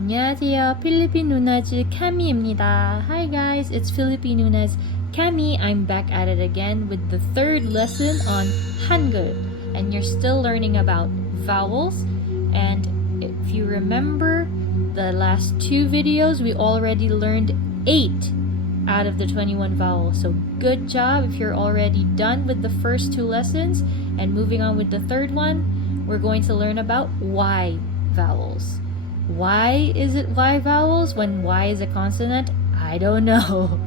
안녕하세요. 필리핀 누나즈 Cami입니다. Hi guys, it's Philippine Nuna's Cami. I'm back at it again with the third lesson on Hangul. And you're still learning about vowels. And if you remember the last two videos, we already learned 8 out of the 21 vowels. So good job if you're already done with the first two lessons. And moving on with the third one, we're going to learn about Y vowels. Why is it Y vowels when Y is a consonant? I don't know.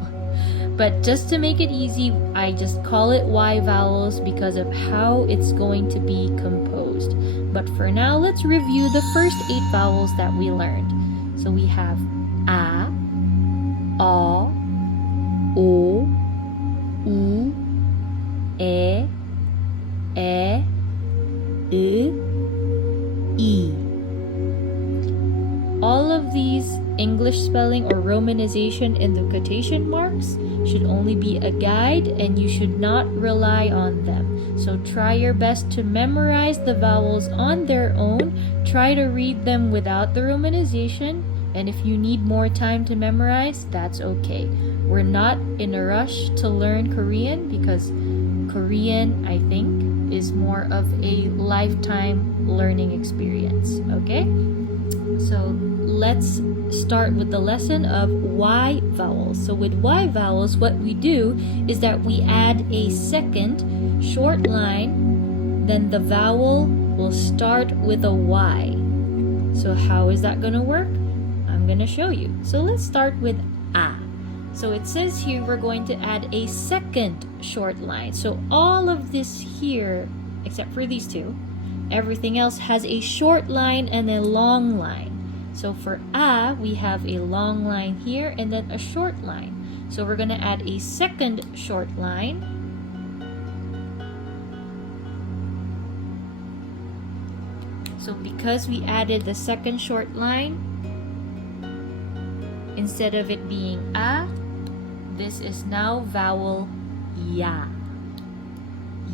But just to make it easy, I just call it Y vowels because of how it's going to be composed. But for now, let's review the first 8 vowels that we learned. So we have A, O, O, U, E, I, E. All of these English spelling or romanization in the quotation marks should only be a guide and you should not rely on them. So try your best to memorize the vowels on their own. Try to read them without the romanization. And if you need more time to memorize, that's okay. We're not in a rush to learn Korean because Korean, I think, is more of a lifetime learning experience. Okay? So let's start with the lesson of Y vowels. So with Y vowels, what we do is that we add a second short line, then the vowel will start with a Y. So how is that going to work? I'm going to show you. So let's start with A. So it says here we're going to add a second short line. So all of this here, except for these two, everything else has a short line and a long line. So for A, we have a long line here and then a short line. So we're going to add a second short line. So because we added the second short line, instead of it being A, this is now vowel Ya.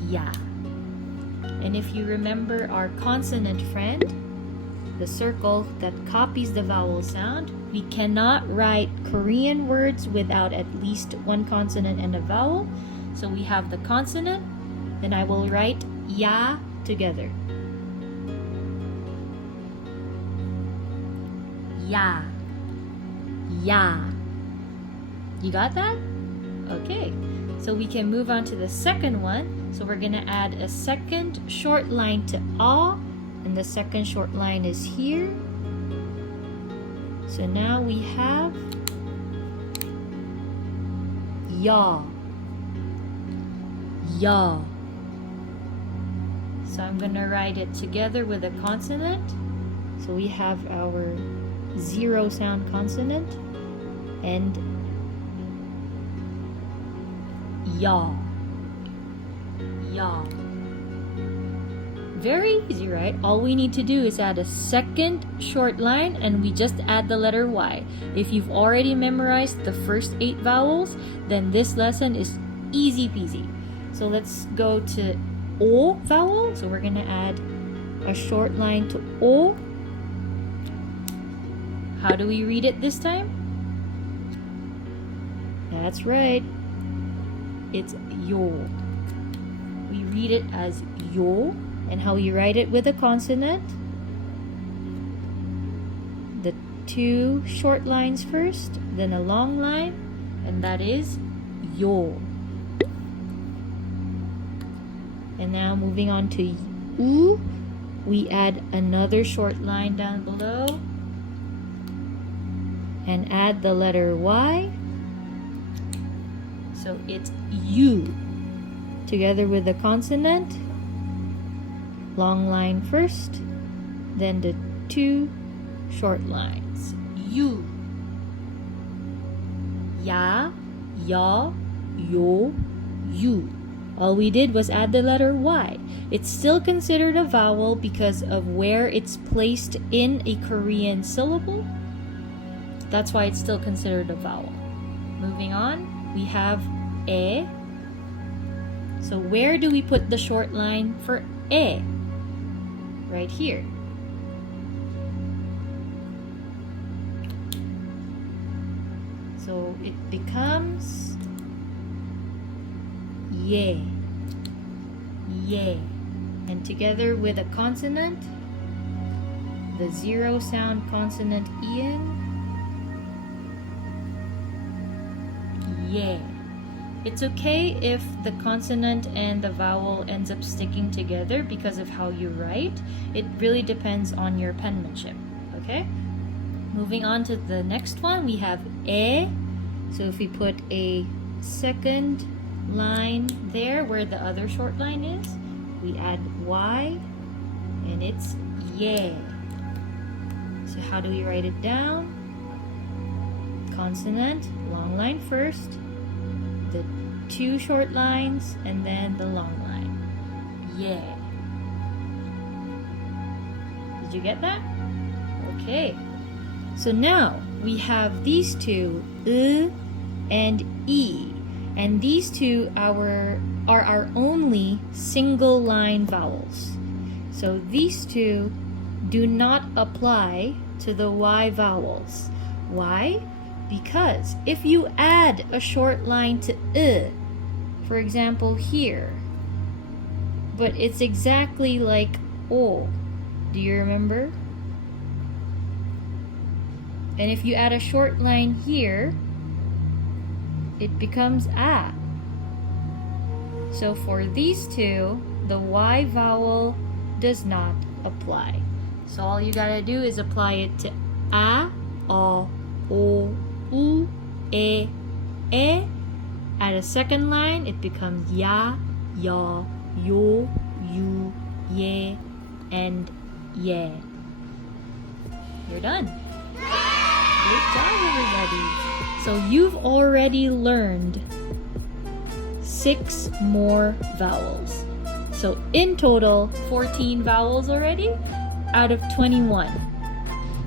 Ya. And if you remember our consonant friend, the circle that copies the vowel sound, we cannot write Korean words without at least one consonant and a vowel. So we have the consonant, then I will write Ya together. Ya. Ya. You got that? Okay. So we can move on to the second one. So we're going to add a second short line to A. And the second short line is here. So now we have Ya. Ya. So I'm going to write it together with a consonant. So we have our 0 sound consonant and Ya. Ya. Very easy, right? All we need to do is add a second short line and we just add the letter Y. If you've already memorized the first 8 vowels, then this lesson is easy peasy. So let's go to O vowel. So we're going to add a short line to O. How do we read it this time? That's right. It's Yo. We read it as Yo. And how you write it with a consonant, the 2 short lines first, then a long line, and that is Yo. And now moving on to U, we add another short line down below and add the letter Y. So it's U together with the consonant. Long line first, then the 2 short lines. You. Ya, Ya, Yo, You. All we did was add the letter Y. It's still considered a vowel because of where it's placed in a Korean syllable. That's why it's still considered a vowel. Moving on, we have E. So where do we put the short line for E? Right here. So it becomes ye. Ye. And together with a consonant, the zero sound consonant ian, ye. It's okay if the consonant and the vowel ends up sticking together because of how you write. It really depends on your penmanship, okay? Moving on to the next one, we have e. So if we put a second line there where the other short line is, we add y, and it's ye. So how do we write it down? Consonant, long line first, the two short lines, and then the long line. Yeah. Did you get that? Okay. So now we have these two, and e. And these two are our only single line vowels. So these two do not apply to the y vowels. Why? Because if you add a short line to for example here, but it's exactly like o, do you remember? And if you add a short line here, it becomes a. So for these two, the y vowel does not apply. So all you gotta do is apply it to a, o, u, e. At a second line, it becomes ya, yo, you, ye, and ye. You're done. Great job, everybody. So you've already learned 6 more vowels. So in total, 14 vowels already out of 21.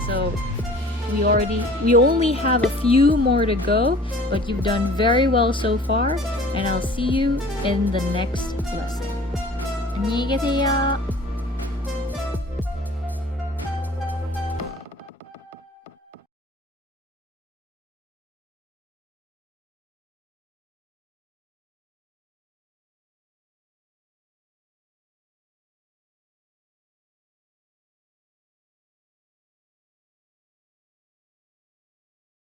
So we only have a few more to go, but you've done very well so far, and I'll see you in the next lesson. 안녕히 계세요.